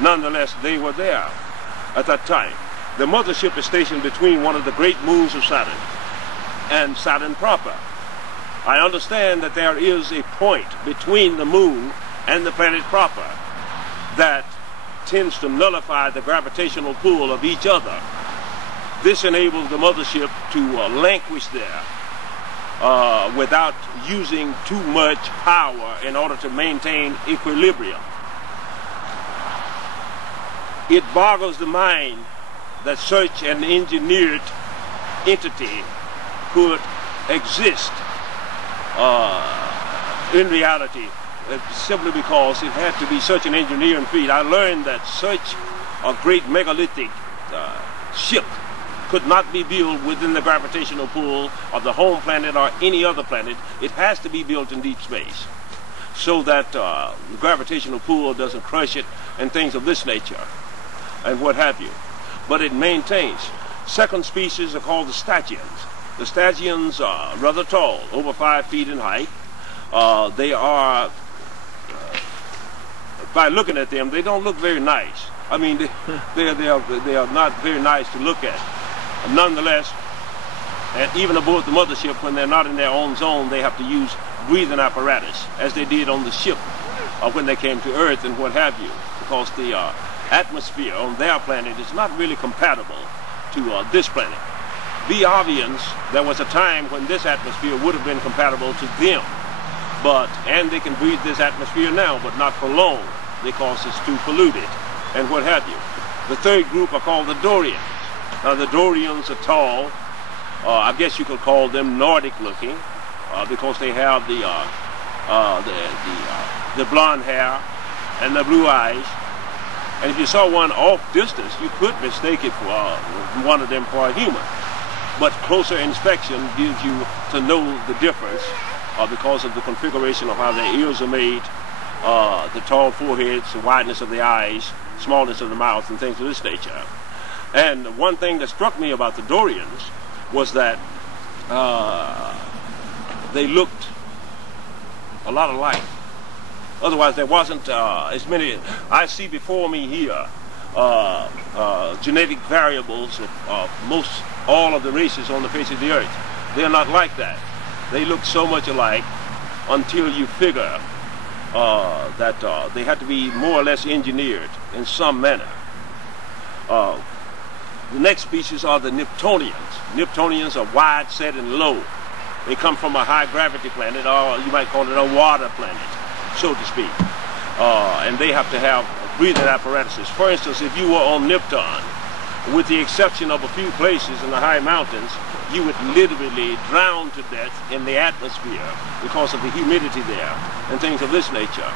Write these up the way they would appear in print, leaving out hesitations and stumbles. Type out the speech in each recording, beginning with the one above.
Nonetheless, they were there at that time. The mothership is stationed between one of the great moons of Saturn and Saturn proper. I understand that there is a point between the moon and the planet proper that tends to nullify the gravitational pull of each other. This enables the mothership to languish there without using too much power in order to maintain equilibrium. It boggles the mind that such an engineered entity could exist in reality, simply because it had to be such an engineering feat. I learned that such a great megalithic ship could not be built within the gravitational pull of the home planet or any other planet. It has to be built in deep space so that the gravitational pull doesn't crush it and things of this nature and what have you. But it maintains. Second species are called the Stygians. The Stygians are rather tall, over 5 feet in height. They are, by looking at them, they don't look very nice. I mean, they are not very nice to look at. Nonetheless, and even aboard the mothership, when they're not in their own zone, they have to use breathing apparatus, as they did on the ship when they came to Earth and what have you, because the atmosphere on their planet is not really compatible to this planet. The Avians, there was a time when this atmosphere would have been compatible to them, and they can breathe this atmosphere now, but not for long, because it's too polluted and what have you. The third group are called the Dorians. Now the Dorians are tall. I guess you could call them Nordic looking, because they have the blonde hair and the blue eyes. And if you saw one off distance, you could mistake it for one of them for a human. But closer inspection gives you to know the difference because of the configuration of how their ears are made, the tall foreheads, the wideness of the eyes, smallness of the mouth, and things of this nature. And one thing that struck me about the Dorians was that they looked a lot alike. Otherwise, there wasn't as many. I see before me here genetic variables of most all of the races on the face of the earth. They're not like that. They look so much alike until you figure that they had to be more or less engineered in some manner. The next species are the Neptunians. Neptunians are wide set and low. They come from a high gravity planet, or you might call it a water planet, so to speak. And they have to have breathing apparatuses. For instance, if you were on Neptune, with the exception of a few places in the high mountains, you would literally drown to death in the atmosphere because of the humidity there and things of this nature.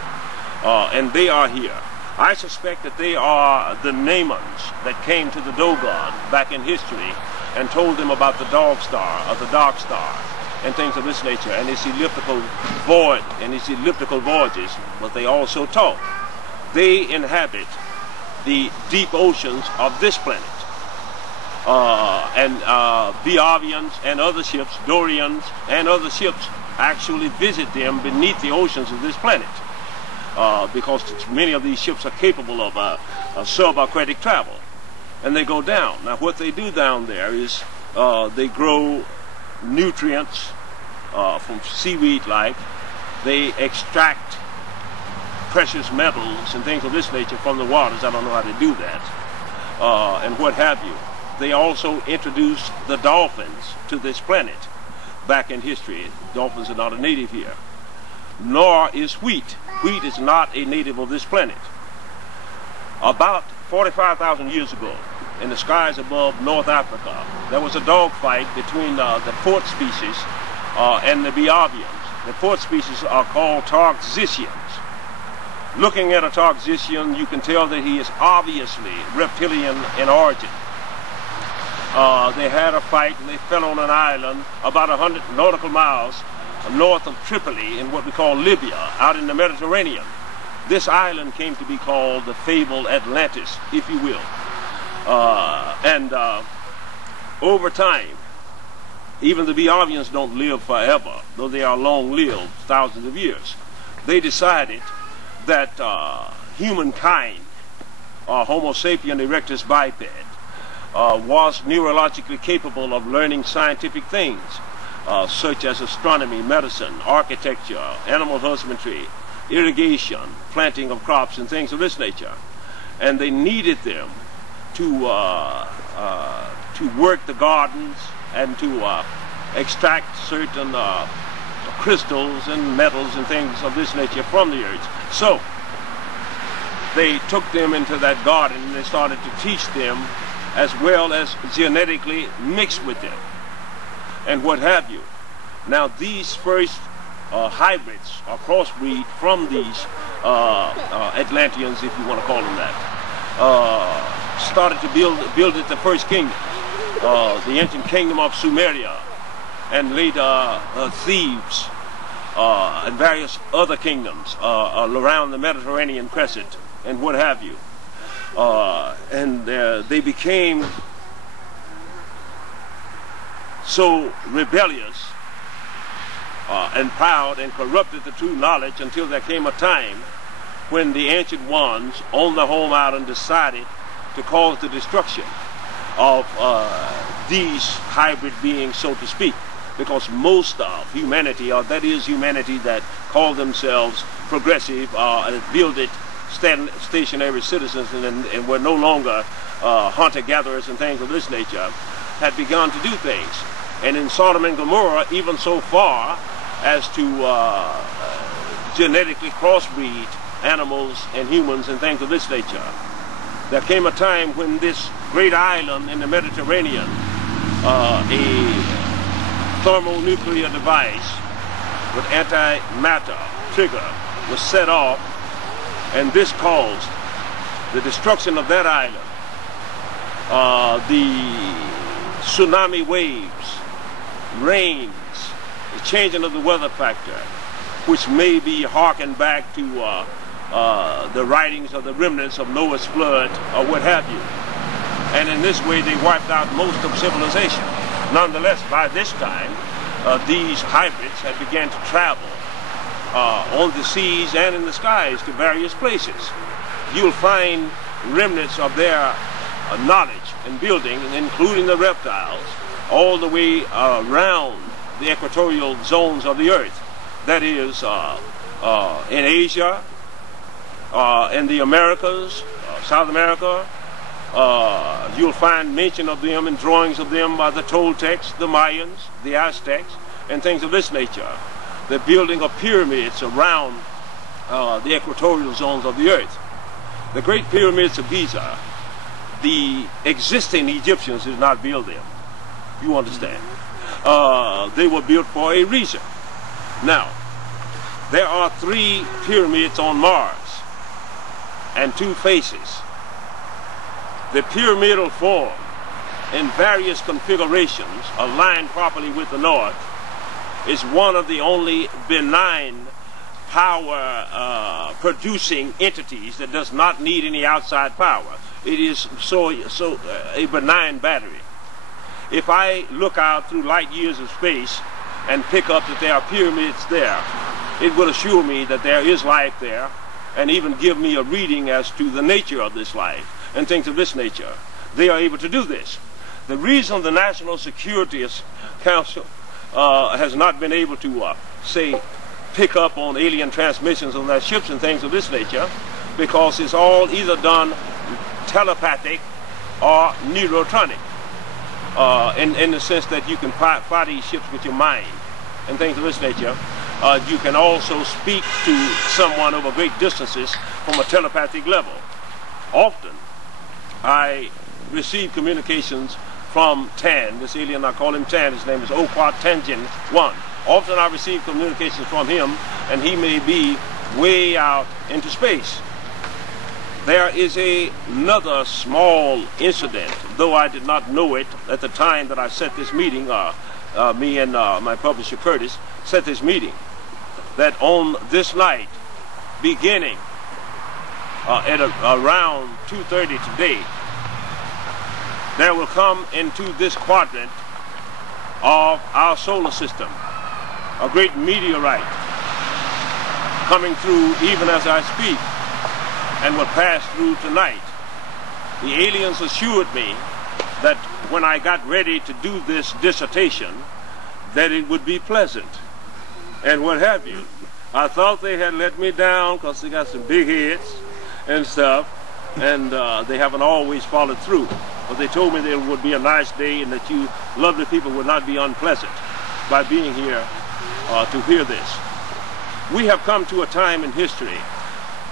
And they are here. I suspect that they are the Naimans that came to the Dogon back in history and told them about the dog star or the dark star and things of this nature and its elliptical void and its elliptical voyages, but they also talk. They inhabit the deep oceans of this planet. The Avians and other ships, Dorians and other ships, actually visit them beneath the oceans of this planet. Because many of these ships are capable of subaquatic travel, and they go down. Now what they do down there is they grow nutrients from seaweed life. They extract precious metals and things of this nature from the waters. I don't know how they do that, and what have you. They also introduced the dolphins to this planet back in history. Dolphins are not a native here. Nor is wheat. Wheat is not a native of this planet. About 45,000 years ago, in the skies above North Africa, there was a dogfight between the fourth species and the Biavians. The fourth species are called Tarxicians. Looking at a Tarxician, you can tell that he is obviously reptilian in origin. They had a fight and they fell on an island about 100 nautical miles north of Tripoli in what we call Libya, out in the Mediterranean. This island came to be called the fabled Atlantis, if you will. Over time, even the Biavians don't live forever, though they are long-lived, thousands of years. They decided that humankind Homo sapien erectus biped, was neurologically capable of learning scientific things, such as astronomy, medicine, architecture, animal husbandry, irrigation, planting of crops, and things of this nature. And they needed them to work the gardens and to extract certain crystals and metals and things of this nature from the earth. So they took them into that garden and they started to teach them, as well as genetically mixed with them and what have you. Now these first hybrids or crossbreed from these Atlanteans, if you want to call them that, started to build it the first kingdom, the ancient kingdom of Sumeria, and later Thebes, and various other kingdoms around the Mediterranean crescent and what have you. And they became so rebellious and proud and corrupted the true knowledge until there came a time when the ancient ones on the home island decided to cause the destruction of these hybrid beings, so to speak, because most of humanity, or that is humanity that call themselves progressive and builded stationary citizens and were no longer hunter-gatherers and things of this nature, had begun to do things. And in Sodom and Gomorrah, even so far as to genetically crossbreed animals and humans and things of this nature. There came a time when this great island in the Mediterranean, a thermonuclear device with antimatter trigger was set off, and this caused the destruction of that island, the tsunami waves, rains, the changing of the weather factor, which may be harkened back to the writings of the remnants of Noah's flood or what have you. And in this way they wiped out most of civilization. Nonetheless, by this time, these hybrids had begun to travel on the seas and in the skies to various places. You'll find remnants of their knowledge and building, including the reptiles, all the way around the equatorial zones of the earth. That is, in Asia, in the Americas, South America. You'll find mention of them and drawings of them by the Toltecs, the Mayans, the Aztecs, and things of this nature. The building of pyramids around the equatorial zones of the earth. The Great Pyramids of Giza, the existing Egyptians did not build them. You understand? They were built for a reason. Now, there are 3 pyramids on Mars and 2 faces. The pyramidal form in various configurations aligned properly with the north is one of the only benign power producing entities that does not need any outside power. It is a benign battery. If I look out through light years of space and pick up that there are pyramids there, it will assure me that there is life there, and even give me a reading as to the nature of this life and things of this nature. They are able to do this. The reason the National Security Council has not been able to, say, pick up on alien transmissions on their ships and things of this nature, because it's all either done telepathic or neurotronic, in the sense that you can fly these ships with your mind and things of this nature. You can also speak to someone over great distances from a telepathic level. Often, I receive communications from Tan, this alien, I call him Tan, his name is Oquat Tangent 1. Often I receive communications from him, and he may be way out into space. There is another small incident, though I did not know it at the time that I set this meeting, me and my publisher Curtis set this meeting, that on this night, beginning at around 2:30 today, there will come into this quadrant of our solar system a great meteorite coming through even as I speak, and will pass through tonight the aliens assured me that when I got ready to do this dissertation, that it would be pleasant and what have you. I thought they had let me down because they got some big heads and stuff, and they haven't always followed through. But they told me that it would be a nice day and that you lovely people would not be unpleasant by being here to hear this. We have come to a time in history.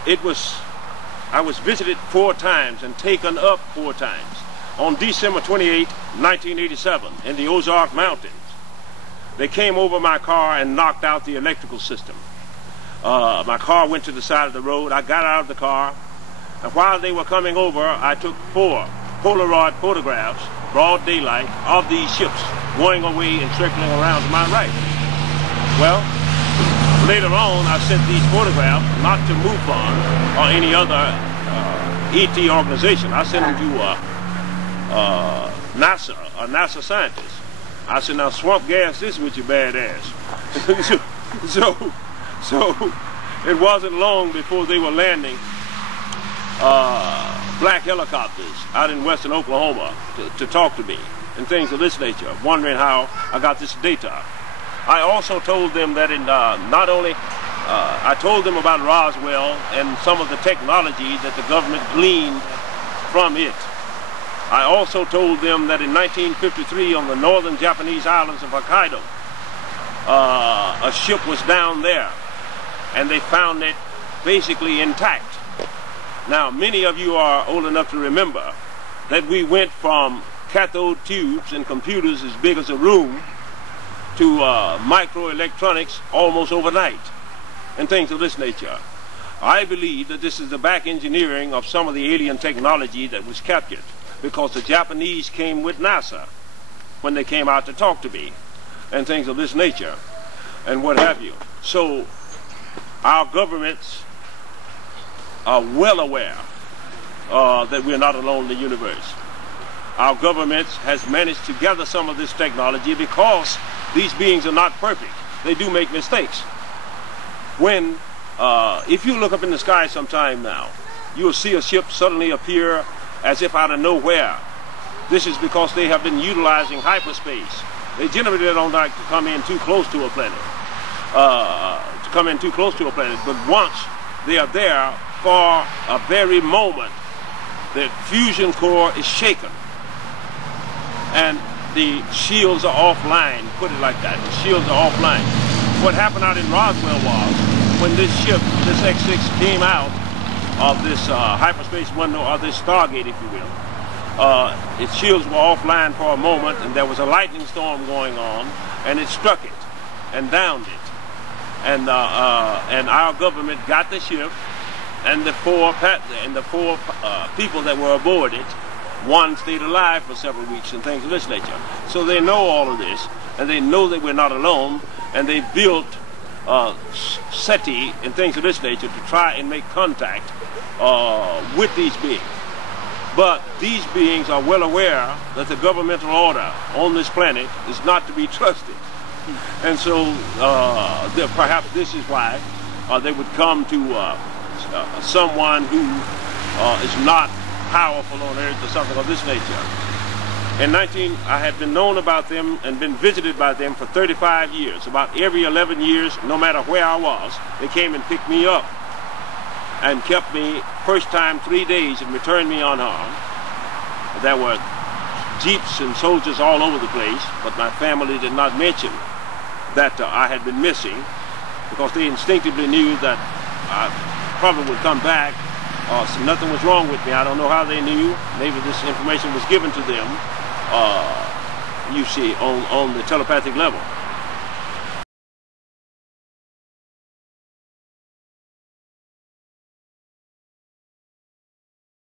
I was visited 4 times and taken up 4 times. On December 28, 1987, in the Ozark Mountains, they came over my car and knocked out the electrical system. My car went to the side of the road. I got out of the car, and while they were coming over, I took 4 Polaroid photographs, broad daylight, of these ships going away and circling around to my right. Well, later on, I sent these photographs not to MUFON or any other ET organization. I sent them to NASA, a NASA scientist. I said, now swamp gas this with your bad ass. so it wasn't long before they were landing black helicopters out in western Oklahoma to talk to me and things of this nature, wondering how I got this data. I also told them that I told them about Roswell and some of the technology that the government gleaned from it. I also told them that in 1953 on the northern Japanese islands of Hokkaido, a ship was down there and they found it basically intact. Now, many of you are old enough to remember that we went from cathode tubes and computers as big as a room to microelectronics almost overnight and things of this nature. I believe that this is the back engineering of some of the alien technology that was captured, because the Japanese came with NASA when they came out to talk to me and things of this nature and what have you. So our governments are well aware that we're not alone in the universe. Our governments has managed to gather some of this technology because these beings are not perfect. They do make mistakes. When, if you look up in the sky sometime now, you'll see a ship suddenly appear as if out of nowhere. This is because they have been utilizing hyperspace. They generally don't like to come in too close to a planet. But once they are there for a very moment, the fusion core is shaken and the shields are offline, put it like that. The shields are offline. What happened out in Roswell was when this ship, this X-6, came out of this hyperspace window, or this Stargate, if you will, its shields were offline for a moment, and there was a lightning storm going on, and it struck it and downed it. And our government got the ship, and the four people that were aboard it, one stayed alive for several weeks and things of this nature. So they know all of this, and they know that we're not alone, and they built SETI and things of this nature to try and make contact with these beings. But these beings are well aware that the governmental order on this planet is not to be trusted. And so perhaps this is why they would come to someone who is not powerful on earth or something of this nature. I had been known about them and been visited by them for 35 years. About every 11 years, no matter where I was, they came and picked me up and kept me first time 3 days and returned me unharmed. There were jeeps and soldiers all over the place, but my family did not mention that I had been missing, because they instinctively knew that I probably would come back. So nothing was wrong with me. I don't know how they knew. Maybe this information was given to them, you see, on the telepathic level.